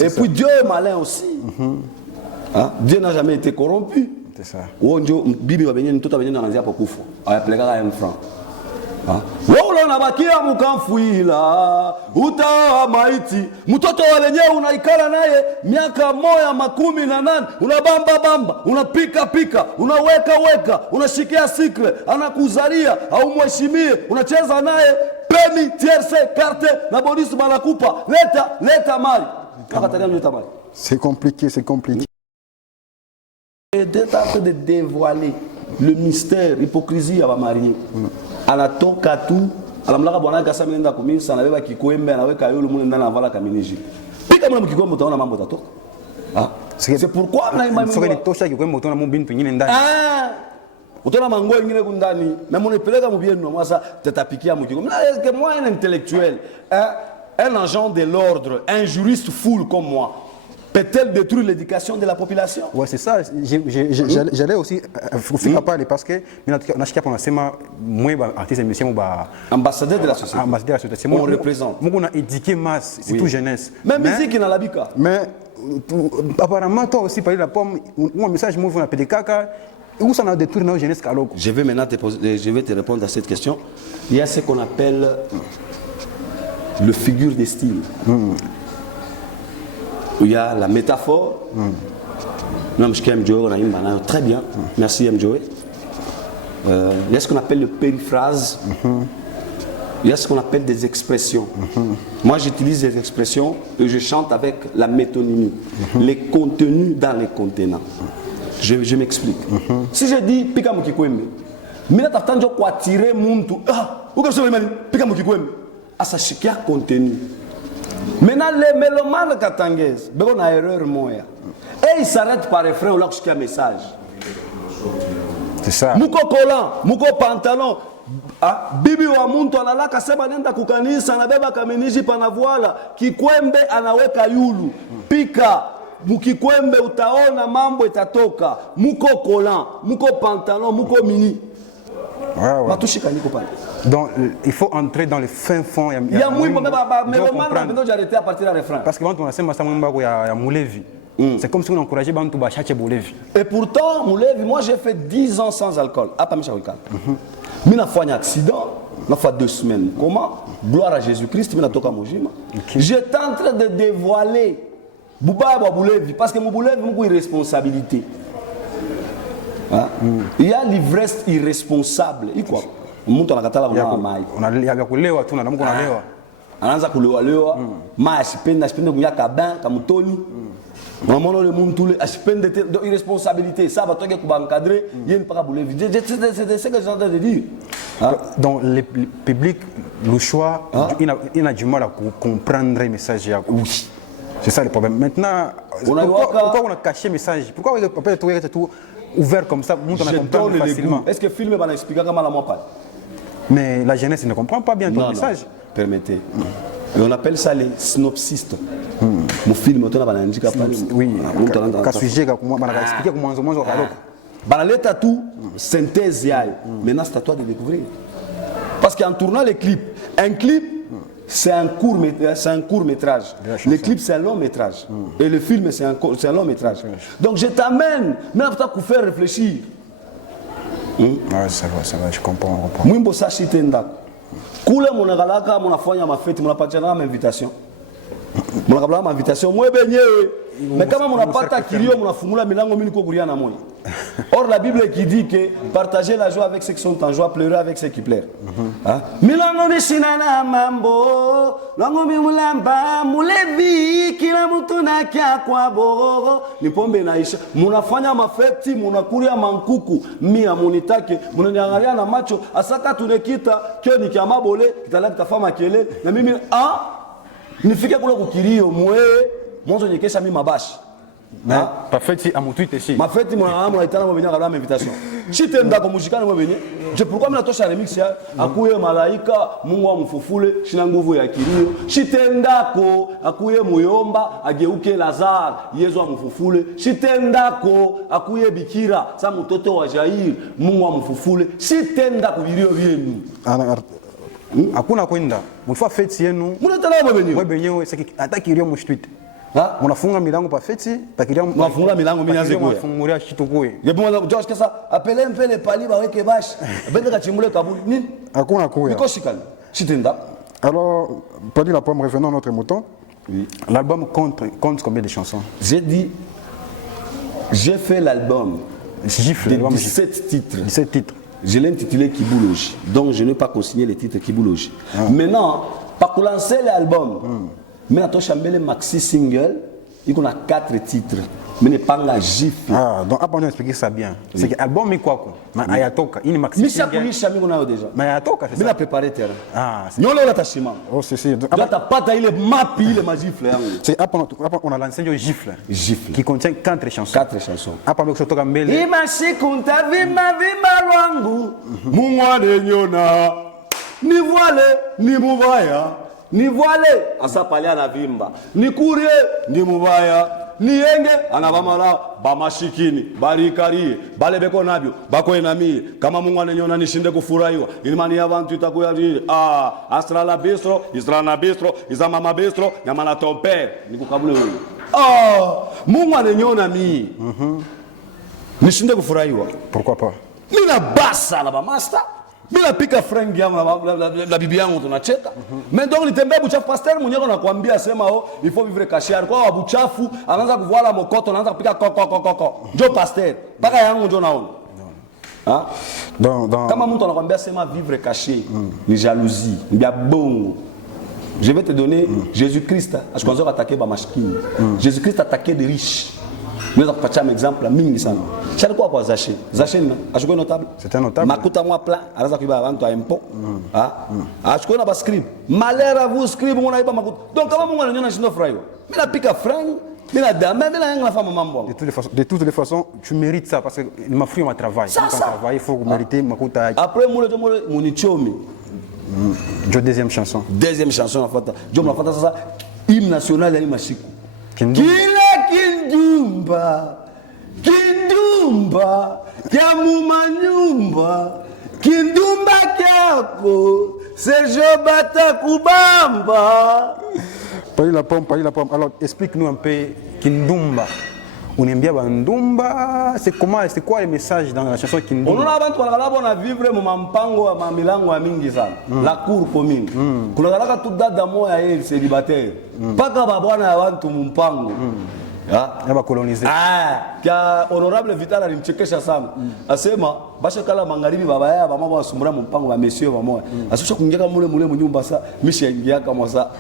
Et puis Dieu est malin aussi. Dieu n'a jamais été corrompu. C'est ça. Wonjo bibi wa benyewe mtoto abenyewe anaanzia hapo kufa. Ayapeleka 1 franc. Wewe unabakia mkamfuila uta maiti mtoto wa wenyewe unaikala naye miaka 118 unabamba bamba unapika pika unaweka unashikia sikle anakuzalia au mheshimie unacheza naye pemi tierce carte na bonus banakupa leta mali akatalia leta mali. C'est compliqué. Et d'être en train de dévoiler le mystère hypocrisie à marier. Anatoka tu alamlaka bwana kasa mnenda kumisa na beba kikwembe anaweka yule mule ndani avala kaminiji pika mwana mkikwembe utaona mambo tatoka c'est pourquoi na imani sio ni tosha kikwembe utaona mambo bintu nyingine ndani utaona mango nyingine kundani na mnipeleka mubienu mwasa tatapikia mkikwembe na est-ce que moi un intellectuel un agent de l'ordre un juriste fou comme moi peut-elle détruire l'éducation de la population? Ouais, c'est ça. J'allais aussi parler parce que ambassadeur de la société. On représente. On a éduqué masse, c'est tout jeunesse. Même musique in alabika. Mais apparemment toi aussi parler la pomme, un message moi on appelle caca. Où ça a détruit nos jeunesse kaloko. Je vais maintenant te répondre à cette question. Il y a ce qu'on appelle le figure de style. Il y a la métaphore. Très bien. Merci Mjoe. Il y a ce qu'on appelle le périphrase. Il y a ce qu'on appelle des expressions. Moi j'utilise des expressions et je chante avec la métonymie. Les contenus dans les contenants. Je m'explique. Si je dis Pika Mukikwembe, mina tatanjo kwa tirer muntu. Où que ce soit Pika Mukikwembe. Ça chikia contenu. Maintenant, les mélomanes katangaises, on a erreur moya. Et ils s'arrêtent par refrain ou là qu'il y a un message. C'est ça. Muko collant, muko pantalon. Bibi wa muntu analaka sema nenda kukanisa na beba kaminiji panavoila. Kikwembe anaweka yulu. Pika. Mukikwembe utaona mambo itatoka. Muko collant, muko pantalon, muko mini. Donc il faut entrer dans le fin fond. Il y a mais j'arrêtais à partir du refrain. Parce que quand on a ça il y a Moulevi. C'est comme si on encourageait Bantou Bachache Moulevi. Et pourtant Moulevi, moi j'ai fait 10 ans sans alcool. Ah pas Michel Wikal. Mais na fait un accident, na fait 2 semaines. Comment? Gloire à Jésus-Christ, mais na toka mojima. J'étais en train de dévoiler Bouba Moulevi parce que Moulevi a une irresponsabilité. Il y a l'ivresse irresponsable. Quoi? Mtu anakatala kunywa maji. Unalia kulewa tu na mko unalewa. Anaanza kulewa. Maji asipende kunywa kabin kamutoni. Maman le monde tout asipende de irresponsabilité. Ça va toke kuba encadrer, il ne pas bouler. C'est ce que j'ai entendu de dire. Donc le public le choix il a du mal à comprendre le message. Oui. C'est ça le problème. Maintenant pourquoi on a caché le message? Pourquoi on peut être tout ouvert comme ça, on comprend facilement. Est-ce que le film va expliquer comment la moi pas? Mais la jeunesse ne comprend pas bien ton message. Permettez. Et on appelle ça les synopsistes. Mon film, on va l'indiquer pas. Oui. Quand sujet, comment on va expliquer comment on va faire. Tout synthèse. Maintenant, c'est à toi de découvrir. Parce qu'en tournant les clips, un clip, c'est un court métrage. Le clip, c'est un long métrage. Et le film, c'est un long métrage. Donc je t'amène, mais après pour faire réfléchir. Ouais, ça va, je comprends. Mwimbo sashi tenda. Kule monagalaka monafanya mafeti monapatiana invitation. Monakabla invitation mwe benyewe. Mais kama monapata kilio monafungula milango mimi niko kuria na moyo. Or la Bible qui dit que partager la joie avec ceux qui sont en joie, pleurer avec ceux qui pleurent. Milango ni sinana mambo, lango mi mulamba, mulevi kila kila mtu na kia kwa bororo ni pombe inaisha. Munafanya mafeti, munakulia mankuku, mia munitake, munaniangalia na macho, asaka tunekita, kio ni kia mabole, kitala kitafama kele, na mimi, nifike kule kukirio, mwewe, mwanzo nyekesha mi mabashi. Parfait, à mon tweet ici. Ma fête, mon âme, a été dans mon invitation. Si tu es d'accord, mon chicane, moi, venir. Je pourquoi me la touche à remix, akuye malaika, mungu mfufule, shina nguvu ya kilio. Si tu es d'accord, akuye muyomba, ageuke Lazare, Yesu mfufule. Si tu es d'accord, akuye bikira, sa mtoto wa Jair, mungu mfufule. Si tu es d'accord, vilio vyenu. Hakuna kwenda. Mfua fête yenu. Munatala mwenyewe. Wewe benyewe c'est atakirio mu tweet. Unafunga milango pa feti, takiria unafunga milango mimi naanze kuya. Unafungulia kitu kuwe. Yepo George kesa apele mpele pali ba weke bash. Bende kachimule kabuli nini? Hakuna kuya. Niko shikali. Chitenda. Alors, Pali la pomme revenant à notre mouton. Oui. L'album compte combien de chansons? J'ai dit j'ai fait l'album. Gifle, de 17 titres. 17 titres. Je l'ai intitulé Kiboulogi. Donc je n'ai pas consigné les titres Kiboulogi. Maintenant, pour lancer l'album, mais à toi chambele maxi single, il y a 4 titres. Mais n'est pas la gifle. Donc après on expliquer ça bien. C'est que l'album est quoi quoi? Mais ayatoka, il est maxi single. Mais ça pour lui déjà. Mais ayatoka c'est ça. Mais la préparé terrain. C'est. Non là l'attachement. Oh c'est. Là t'as pas taillé le mapi le magifle. C'est après on a lancé le gifle. Gifle. Qui contient 4 chansons. 4 chansons. Après on toka mbele. Imashi kunta vima lwangu. Mungwane nyona. Ni voile ni mubaya. Ni voile asapali anavimba, ni kurie ni mubaya, ni yenge anavamala bamashikini barikarie bale beko nabyo bako enamie kama Mungu ananyona nishinde kufurahiwa ilimani ya bantu itakuya astra la bistro isra na bistro izama mabistro nyama na ton père nikukabule wewe Mungu ananyona mimi nishinde kufurahiwa. Pourquoi pas? Nina basa na ba master bila pika frank yangu la bibi yangu tunacheka. Mais donc litembea buchafu pasteur mwenyewe anakuambia sema il faut vivre caché. Kwa buchafu anaanza kuvuala mokoto anaanza kupika koko. Ndio pasteur. Paka yangu ndio naona. Kama mtu anakuambia sema vivre caché ni jalousie, ni bongo. Je vais te donner Jésus-Christ. Parce qu'on a attaqué ba mashkini. Jésus-Christ a attaqué des riches. Nous avons pris un exemple mingi sana. C'est quoi pour Zaché? Zaché, est-ce que notable? C'est un notable. Makuta moi plein, alors qu'il va avant impôt. Est-ce qu'on a pas scribe? Malheur à vous scribe, on a pas makuta. Donc comment on a une frère? Mais la pique à franc, mais la dame, mais la femme maman. De toutes les façons, tu mérites ça parce que ma fille m'a travaillé. Ça. Travail, il faut mériter makuta. Après mon ichomi. Deuxième chanson. Deuxième chanson en fait. Je me fais ça hymne national ya Mashiku. Kindumba kya mumanyumba kindumba kyako Serge Bata kubamba. Pali la pomme. Alors explique-nous un peu Kindumba. On aime bien Bandumba. C'est quoi le message dans la chanson Kindumba? On a abantu wanalabona vivre mu mampango ya milango ya mingi sana. La cour commune. Kuna dalaka tu dada moya yeye célibataire. Paka babwana ya watu mumpango. Yaba coloniser. Kia honorable Vital alimchekesha sana. Asema basha kala magharibi baba yao mama wasumbura mpango wa monsieur wa moya. Asisha kuingia kama mule mnyumba sa misha ingia kama sa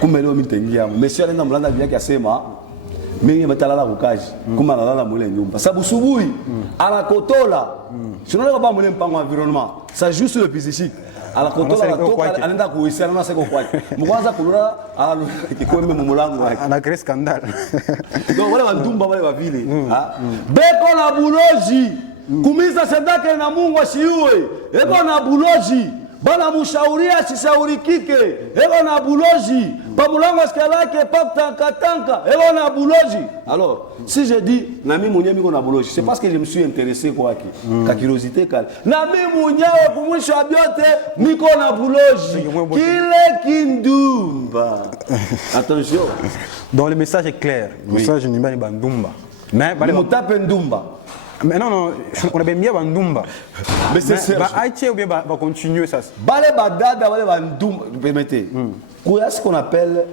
kumbe leo mimi nitaingia. Monsieur anaenda mlanda vyake asema mimi nimetalala kukaji kuma nalala mule nyumba. Sababu subuhi anakotola. Sinaona baba mule mpango wa environnement. Ça juste le psychique. Alakotola anatoka anaenda kuhusiana na seko kwake. Mwanza kulura kikombe mumulango wake. Ana créé scandale. Donc wale wandumba wale wa vile. Beko na buloji. Kumisa sadaka na Mungu asiue. Eko na buloji. Bana mushauria sishauri kike. Eko na buloji. Pa mulango askalake pa tanka. Eko na buloji. Alors, si je dis nami mwenyewe niko na buloji, c'est parce que je me suis intéressé kwake. Ka curiosité kale. Nami mwenyewe kumwisho abiote niko na buloji. Kile kindumba. Attention. Donc le message est clair. Le message ni bani bandumba. Mais bale mutape ndumba. Mais non, on a bien Bandumba. Mais c'est sûr. Ou bien va continuer ça. Bale badada, bale bandumba. Permettez. Il y a ce qu'on appelle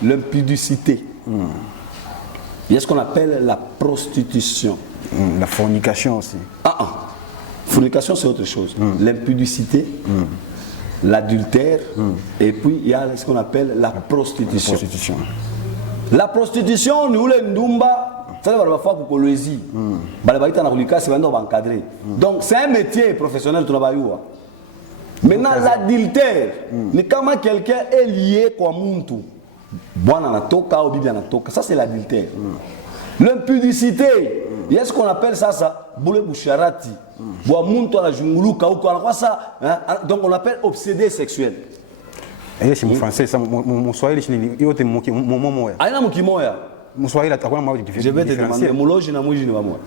l'impudicité. Il y a ce qu'on appelle la prostitution. La fornication aussi. Fornication, c'est autre chose. L'impudicité, l'adultère, et puis il y a ce qu'on appelle la prostitution. La prostitution ni ule ndumba, ça va parfois pour colonie. Bale baita na kulika c'est bando encadré. Donc c'est un métier professionnel tout là-bas. Maintenant l'adultère, ni kama quelqu'un est lié kwa muntu. Bwana anatoka au bibi anatoka, ça c'est l'adultère. L'impudicité, il y a ce qu'on appelle ça boule boucharati. Bwa muntu anajunguluka huko anakuwa ça, donc on appelle obsédé sexuel. Et chez mon français, ça, mon swahili, il y a mon moya. Aina mukimoya. Mon swahili, il y a un je vais te demander, mouloji na mouji ni ba moi.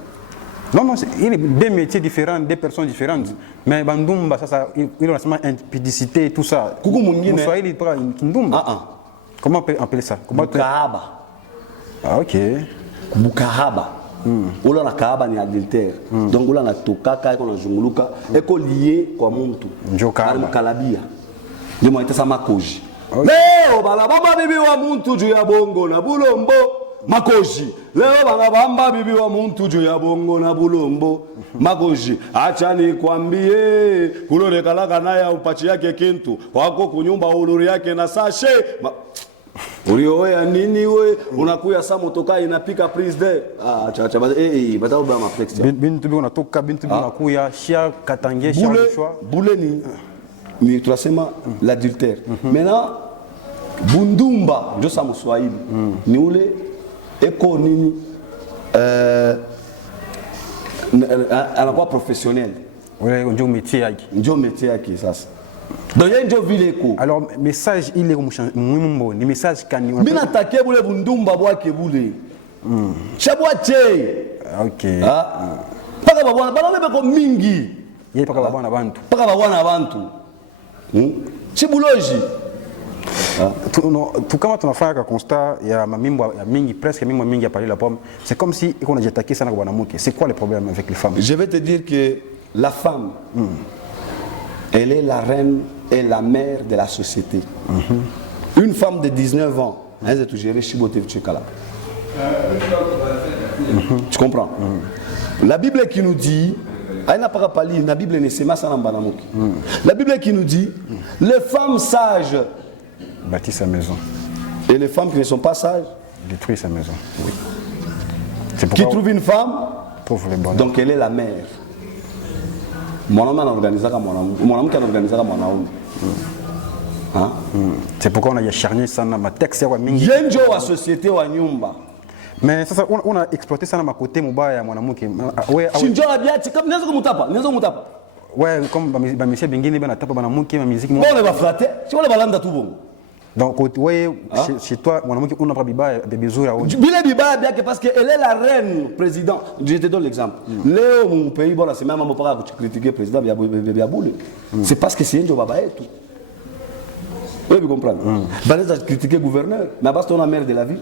Non, non, il y a deux métiers différents, deux personnes différentes. Mais Bandumba, ça, il y a une impudicité et tout ça. Coucou Mungine. Mon swahili, il y a une Kindumba. Comment on appelle ça? Bukahaba. Ah, ok. Bukahaba. Ola na kahaba ni adultère. Donc ola na tokaka eko na junguluka eko lié kwa muntu. Njokaba. Kalabia. Ndio mwaita sama koji. Leo bala bamba bibi wa muntu juu ya bongo na bulombo makoji. Leo bala bamba bibi wa muntu juu ya bongo na bulombo makoji. Acha nikwambie kulore kalaka naye upachi yake kintu wako kunyumba uluri yake na sashe. Ulioya nini we unakuya saa motoka inapika prise de acha bata uba maplex bintu bi unatoka bintu bi unakuya shia katange shia choix boule ni tunasema l'adultère. Maintenant bundumba ndio sa mswahili ni ule eko nini anakuwa professionnel. Ouais, ndio métier yake. Ndio métier yake sasa. Donc ndio vile ko. Alors message il est muhimu ni message kani. Mimi natake bule bundumba bwake bule. Chabwache. OK. Paka babwana bana beko mingi. Yeye paka babwana bantu. Paka babwana bantu. Chibuloji. Tout kama tunafanya constat ya mamimbo ya mingi presque mimbo mingi à parler la pomme, c'est comme si on a attaqué ça na bwana muke. C'est quoi le problème avec les femmes? Je vais te dire que la femme elle est la reine et la mère de la société. Une femme de 19 ans, elle est tout gérée Chibote Tchekala. Tu comprends? La Bible qui nous dit, la Bible ne sait pas ça. La Bible qui nous dit, les femmes sages bâtissent sa maison. Et les femmes qui ne sont pas sages détruisent sa maison. Oui. Qui trouve une femme, donc elle est la mère. C'est pourquoi on a acharné ça dans ma texte. Société wa nyumba. Mais ça on a exploité ça dans ma côté mobaya mwanamke. Ouais, ouais, comme ba monsieur bengine bana tapa mwanamke ma musique moi. On va flatter, si on va landa tout bon. Donc ouais, chez toi mwanamke on a pas bibaya bebezura au. Bile bibaya bien que parce que elle est la reine président. Je te donne l'exemple. Léo mon pays bon c'est même pas pour critiquer président bien boule. C'est parce que c'est un job baba et tout. Vous comprenez? Baleza critiquer gouverneur, mais basta on a maire de la ville.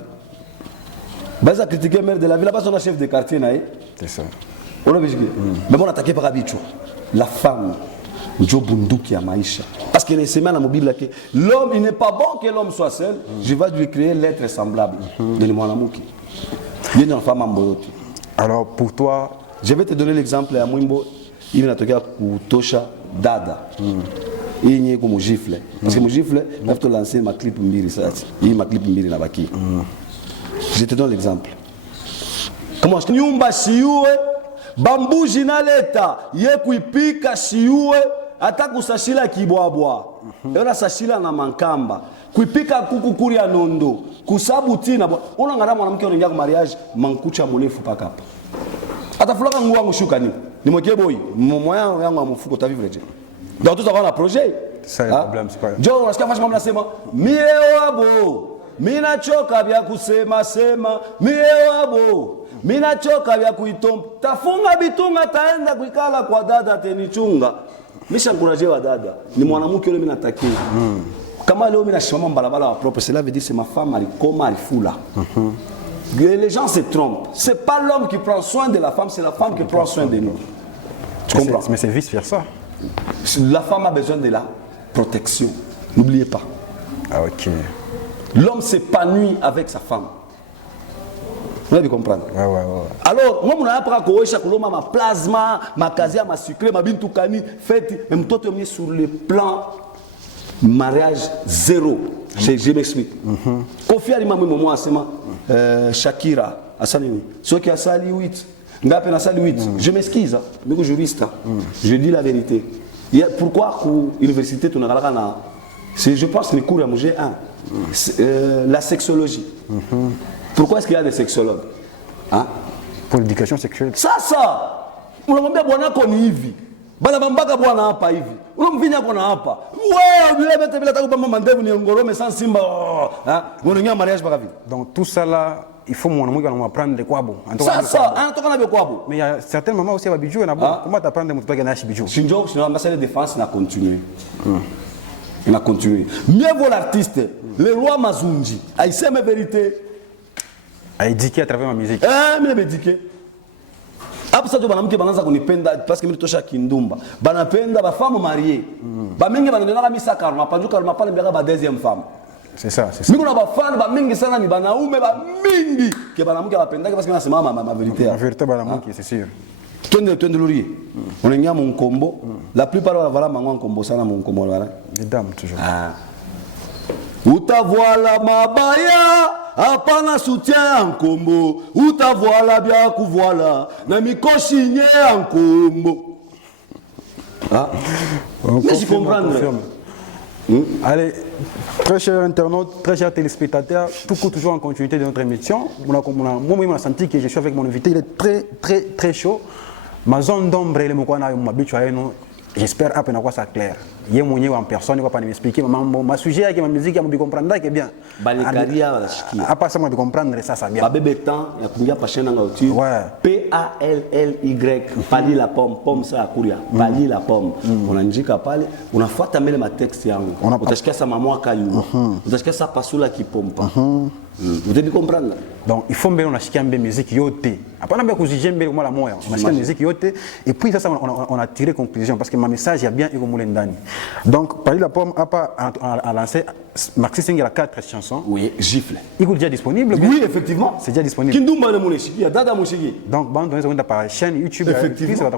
Baleza critiquer maire de la ville, basta on a chef de quartier naé. C'est ça. On a vu mais bon attaqué par Abicho. La femme ndio bunduki ya maisha. Parce que les semaines à mobile que l'homme il n'est pas bon que l'homme soit seul, je vais lui créer l'être semblable de mwanamke. Yeye ni femme amboyote. Alors pour toi, je vais te donner l'exemple ya Mwimbo, il natokea kutosha dada. Hii ni comme gifle parce que mon gifle il faut lancer ma clip mbili sasa. Hii ma clip mbili na baki. Je te donne l'exemple. Comment nyumba siue bambuji naleta ye kuipika siue hata kusashila kibwabwa. Yona sashila na mankamba. Kuipika kuku kuria nondo. Kusabuti na unangara mwanamke unaingia kwa mariage mankucha munefu paka hapa. Atafulaka nguo wangu shuka ni. Ni mweke boy. Moyo yangu amufuko tavivreje. Donc tout ça va un projet. C'est le problème, c'est pas. Jo unasikia fashi mama nasema mie wabo. Mina choka vya kusema sema mie wabo. Mina choka vya kuitomba. Tafunga bitunga taenda kuikala kwa dada tenichunga. Misha encourager wa dada. Ni mwanamke yule mimi natakia. Kama leo mimi nashimama barabara wa propre, cela veut dire c'est ma femme alikoma alifula. Les gens se trompent. C'est pas l'homme qui prend soin de la femme, c'est la femme qui prend soin de nous. Tu comprends? Mais c'est vice versa. La femme a besoin de la protection. N'oubliez pas. Ah ok. L'homme s'épanouit avec sa femme. Vous allez comprendre. Ouais. Alors, moi, je n'ai pas de ma plasma, ma casia, ma sucré, ma bintoukani, fête. Même toi, tu es mis sur le plan mariage zéro. Je m'explique. Kofi Ali m'a moment asema Shakira asalini. Ceux qui a sali 8, ngape na sali 8. Je m'excuse, mais que juriste. Je dis la vérité. Pourquoi à l'université tu n'as na je pense que les cours à manger la sexologie. Pourquoi est-ce qu'il y a des sexologues? Hein? Pour l'éducation sexuelle. Ça. Unamwambia bwana wako ni hivi. Bana bambaka bwana hapa hivi. Unamvinya bwana hapa. Wewe bila bete bila takupa mama ndevu ni ngorome sans simba. Hein? Unongia mariage baka vite. Donc tout ça là, il faut mon amour qu'on apprendre de quoi bon. Ça, hein, toi on a quoi bon. Mais il y a certains moments aussi à bijou na bon. Comment t'apprendre de moto na bijou? Shinjo, sinon l'ambassade de défense n'a continué. Il a continué. Mieux vaut l'artiste, le roi Mazunji, a essayé ma vérité. A éduqué à travers ma musique. Mais il a éduqué. Après ça, tu vas parce que je suis Kindumba. Banapenda, ba femme mariée. Ba mingi ba ndona misa karma, panju karma pa mbega ba deuxième femme. C'est ça, c'est ça. Mingi na ba fan ba mingi sana ni banaume ba mingi ke banamuke bapenda parce que na sema ma vérité. La vérité banamuke, c'est sûr. Twende lori. On a mon combo. La plupart voilà mango combo sana mon combo voilà. Les dames toujours. Utavoila mabaya hapana soutien nkombo utavoila bien kuvoila na mikoshi nye nkombo. Mais je comprends. Allez, très chers internautes, très chers téléspectateurs, tout court toujours en continuité de notre émission. Moi, je me senti que je suis avec mon invité, il est très chaud. Ma zone d'ombre, elle est j'espère que ça clair. Je suis en personne, je ne vais pas m'expliquer. Ma sujet avec ma musique, je vais comprendre que bien. À part ça, je vais comprendre ça, ça bien. Bébé temps, il y a pas chaîne en outil. P-A-L-L-Y, Pali la pomme, pomme ça à courir. Pali la pomme. On a dit qu'à Pali, on a fait tamel ma texte. On a dit que ça maman a caillou. On a dit que ça passe la qui pompe. Vous devez comprendre. Donc il faut bien on a acheté une musique yote. Après on a bien j'aime bien la moya. On a acheté une musique yote et puis ça on a tiré conclusion parce que ma message est bien et comme l'endani. Donc Pali la pomme a lancé Maxi Singer a 4 chansons. Oui, gifle. Il est déjà disponible. Oui, effectivement. C'est déjà disponible. Kindumba le moneshiki, ya dada moshiki. Donc bon on a par chaîne YouTube. Effectivement.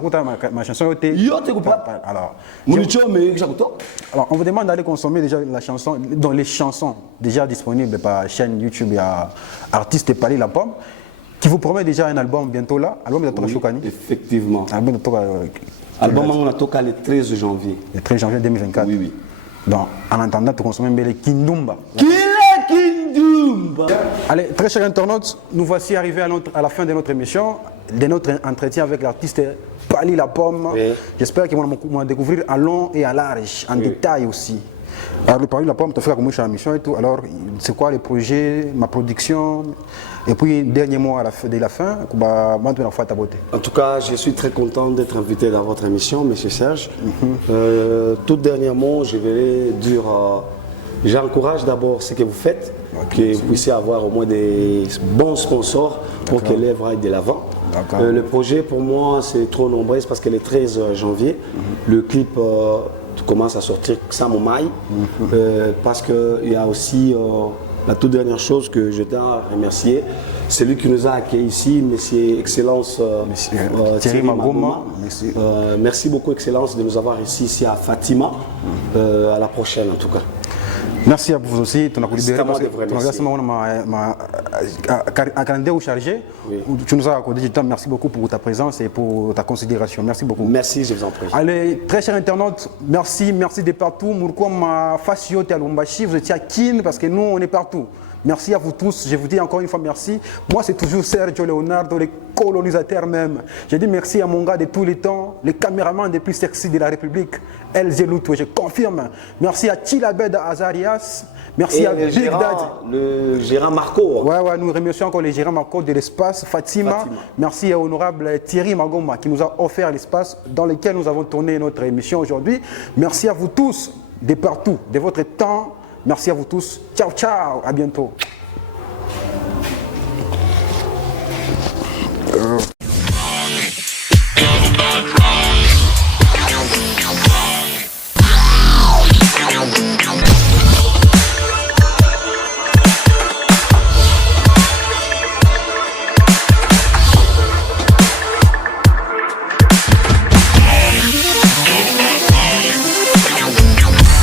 Ma chanson yote. Yote quoi. Alors alors on vous demande d'aller consommer déjà la chanson dans les chansons déjà disponibles par chaîne YouTube. Il y a artiste Pali la pomme qui vous promet déjà un album bientôt là. Album de Chokani. Effectivement. Album on a toqué le 13 janvier. Le 13 janvier 2024. Oui. Donc en attendant tu consommes les Kindumba. Kindumba. Allez, très chers internautes, nous voici arrivés à la fin de notre émission, de notre entretien avec l'artiste Pali la pomme. Oui. J'espère qu'ils vont découvrir en long et en large, en détail aussi. Alors, le Pali la pomme, tu as fait la mission et tout. Alors, c'est quoi les projets, ma production? Et puis, dernier mot de la fin, en tout cas, je suis très content d'être invité dans votre émission, M. Serge. Tout dernièrement, je vais dire, j'encourage d'abord ce que vous faites, que vous puissiez avoir au moins des bons sponsors pour que l'œuvre aille de l'avant. Le projet, pour moi, c'est trop nombreux parce que le 13 janvier, le clip commence à sortir sans mon maille, parce qu'il y a aussi la toute dernière chose que je tiens à remercier, c'est lui qui nous a accueillis ici, Monsieur Excellence Thierry Magoma. Merci beaucoup Excellence de nous avoir ici à Fatima. À la prochaine en tout cas. Merci à vous aussi. Tu as un calendrier chargé. Tu nous as accordé du temps. Merci beaucoup pour ta présence et pour ta considération. Merci beaucoup. Merci, je vous en prie. Allez, très chers internautes, merci de partout. Mourkouam Fassiote à Lumbashi, vous étiez à Kin parce que nous, on est partout. Merci à vous tous. Je vous dis encore une fois merci. Moi, c'est toujours Sergio Leonardo, le colonisateur même. Je dis merci à mon gars de tous les temps, le caméraman des plus sexy de la République, El Zeloutou, je confirme. Merci à Tilabed Azarias. Merci à Big Dad. Le gérant Marco. Ouais, nous remercions encore les gérants Marco de l'espace, Fatima. Merci à honorable Thierry Magoma qui nous a offert l'espace dans lequel nous avons tourné notre émission aujourd'hui. Merci à vous tous, de partout, de votre temps. Merci à vous tous. Ciao, ciao. À bientôt.